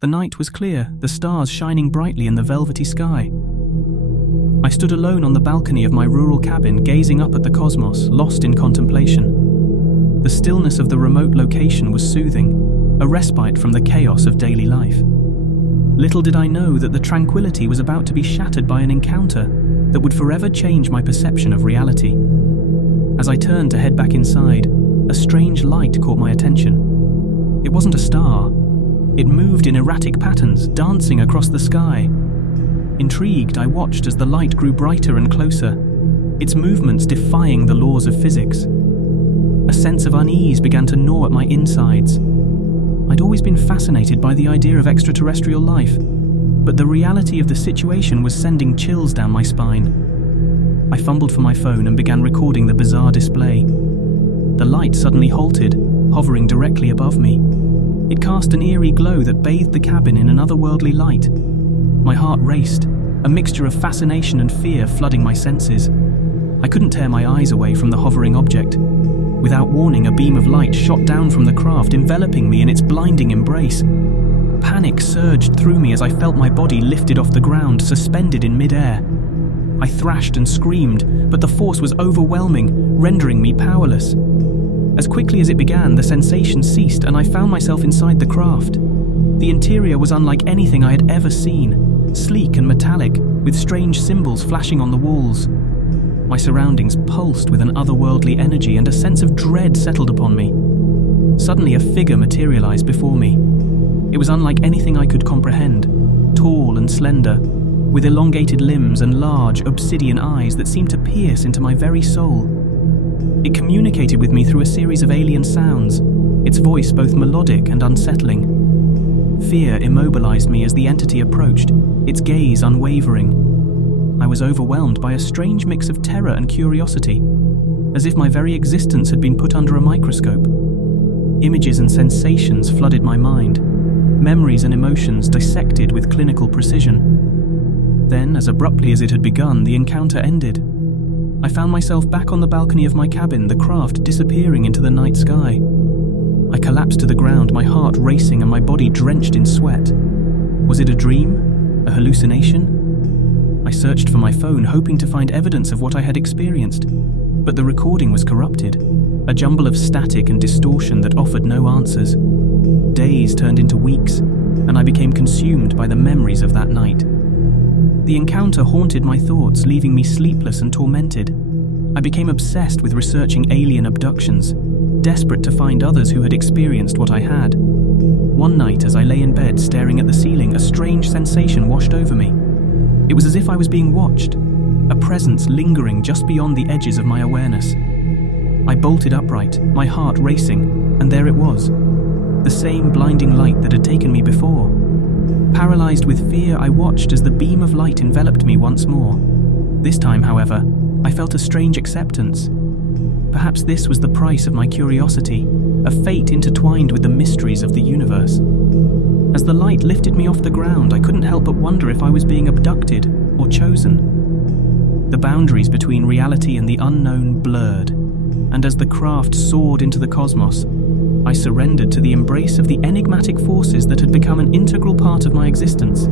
The night was clear, the stars shining brightly in the velvety sky. I stood alone on the balcony of my rural cabin, gazing up at the cosmos, lost in contemplation. The stillness of the remote location was soothing, a respite from the chaos of daily life. Little did I know that the tranquility was about to be shattered by an encounter that would forever change my perception of reality. As I turned to head back inside, a strange light caught my attention. It wasn't a star. It moved in erratic patterns, dancing across the sky. Intrigued, I watched as the light grew brighter and closer, its movements defying the laws of physics. A sense of unease began to gnaw at my insides. I'd always been fascinated by the idea of extraterrestrial life, but the reality of the situation was sending chills down my spine. I fumbled for my phone and began recording the bizarre display. The light suddenly halted, hovering directly above me. It cast an eerie glow that bathed the cabin in an otherworldly light. My heart raced, a mixture of fascination and fear flooding my senses. I couldn't tear my eyes away from the hovering object. Without warning, a beam of light shot down from the craft, enveloping me in its blinding embrace. Panic surged through me as I felt my body lifted off the ground, suspended in mid-air. I thrashed and screamed, but the force was overwhelming, rendering me powerless. As quickly as it began, the sensation ceased and I found myself inside the craft. The interior was unlike anything I had ever seen, sleek and metallic, with strange symbols flashing on the walls. My surroundings pulsed with an otherworldly energy and a sense of dread settled upon me. Suddenly a figure materialized before me. It was unlike anything I could comprehend, tall and slender, with elongated limbs and large, obsidian eyes that seemed to pierce into my very soul. It communicated with me through a series of alien sounds, its voice both melodic and unsettling. Fear immobilized me as the entity approached, its gaze unwavering. I was overwhelmed by a strange mix of terror and curiosity, as if my very existence had been put under a microscope. Images and sensations flooded my mind, memories and emotions dissected with clinical precision. Then, as abruptly as it had begun, the encounter ended. I found myself back on the balcony of my cabin, the craft disappearing into the night sky. I collapsed to the ground, my heart racing and my body drenched in sweat. Was it a dream? A hallucination? I searched for my phone, hoping to find evidence of what I had experienced, but the recording was corrupted, a jumble of static and distortion that offered no answers. Days turned into weeks, and I became consumed by the memories of that night. The encounter haunted my thoughts, leaving me sleepless and tormented. I became obsessed with researching alien abductions, desperate to find others who had experienced what I had. One night, as I lay in bed staring at the ceiling, a strange sensation washed over me. It was as if I was being watched, a presence lingering just beyond the edges of my awareness. I bolted upright, my heart racing, and there it was, the same blinding light that had taken me before. Paralyzed with fear, I watched as the beam of light enveloped me once more. This time, however, I felt a strange acceptance. Perhaps this was the price of my curiosity, a fate intertwined with the mysteries of the universe. As the light lifted me off the ground, I couldn't help but wonder if I was being abducted or chosen. The boundaries between reality and the unknown blurred, and as the craft soared into the cosmos, I surrendered to the embrace of the enigmatic forces that had become an integral part of my existence.